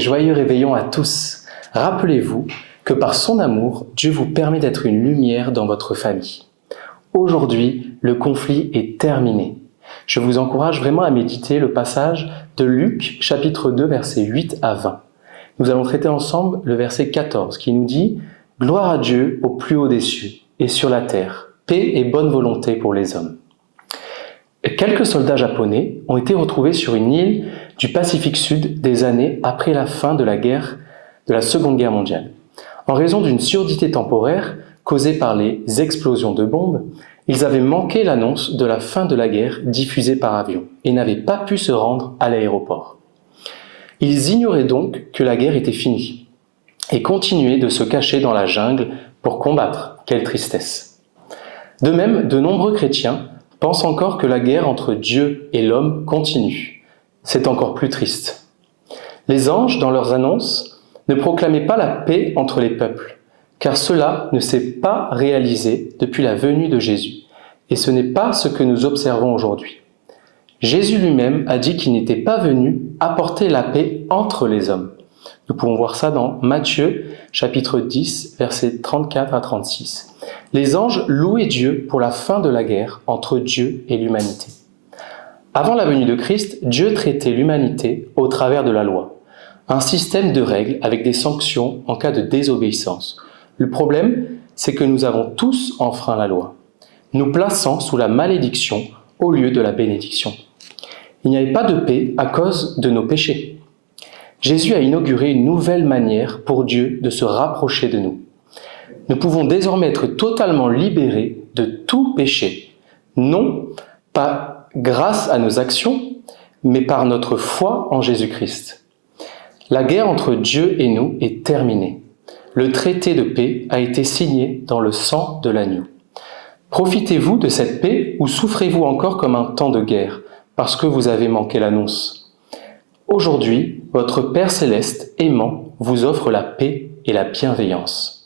joyeux réveillon à tous. Rappelez-vous que par son amour, Dieu vous permet d'être une lumière dans votre famille. Aujourd'hui, le conflit est terminé. Je vous encourage vraiment à méditer le passage de Luc, chapitre 2, versets 8 à 20. Nous allons traiter ensemble le verset 14 qui nous dit « Gloire à Dieu au plus haut des cieux et sur la terre, paix et bonne volonté pour les hommes. » Quelques soldats japonais ont été retrouvés sur une île du Pacifique Sud des années après la fin de la Seconde Guerre mondiale. En raison d'une surdité temporaire causée par les explosions de bombes, ils avaient manqué l'annonce de la fin de la guerre diffusée par avion et n'avaient pas pu se rendre à l'aéroport. Ils ignoraient donc que la guerre était finie et continuaient de se cacher dans la jungle pour combattre. Quelle tristesse! De même, de nombreux chrétiens pensent encore que la guerre entre Dieu et l'homme continue. C'est encore plus triste. Les anges, dans leurs annonces, ne proclamaient pas la paix entre les peuples, car cela ne s'est pas réalisé depuis la venue de Jésus, et ce n'est pas ce que nous observons aujourd'hui. Jésus lui-même a dit qu'il n'était pas venu apporter la paix entre les hommes. Nous pouvons voir ça dans Matthieu, chapitre 10, versets 34 à 36. Les anges louaient Dieu pour la fin de la guerre entre Dieu et l'humanité. Avant la venue de Christ, Dieu traitait l'humanité au travers de la loi, un système de règles avec des sanctions en cas de désobéissance. Le problème, c'est que nous avons tous enfreint la loi, nous plaçant sous la malédiction au lieu de la bénédiction. Il n'y avait pas de paix à cause de nos péchés. Jésus a inauguré une nouvelle manière pour Dieu de se rapprocher de nous. Nous pouvons désormais être totalement libérés de tout péché, non pas grâce à nos actions, mais par notre foi en Jésus-Christ. La guerre entre Dieu et nous est terminée. Le traité de paix a été signé dans le sang de l'agneau. Profitez-vous de cette paix ou souffrez-vous encore comme un temps de guerre parce que vous avez manqué l'annonce? Aujourd'hui, votre Père céleste aimant vous offre la paix et la bienveillance.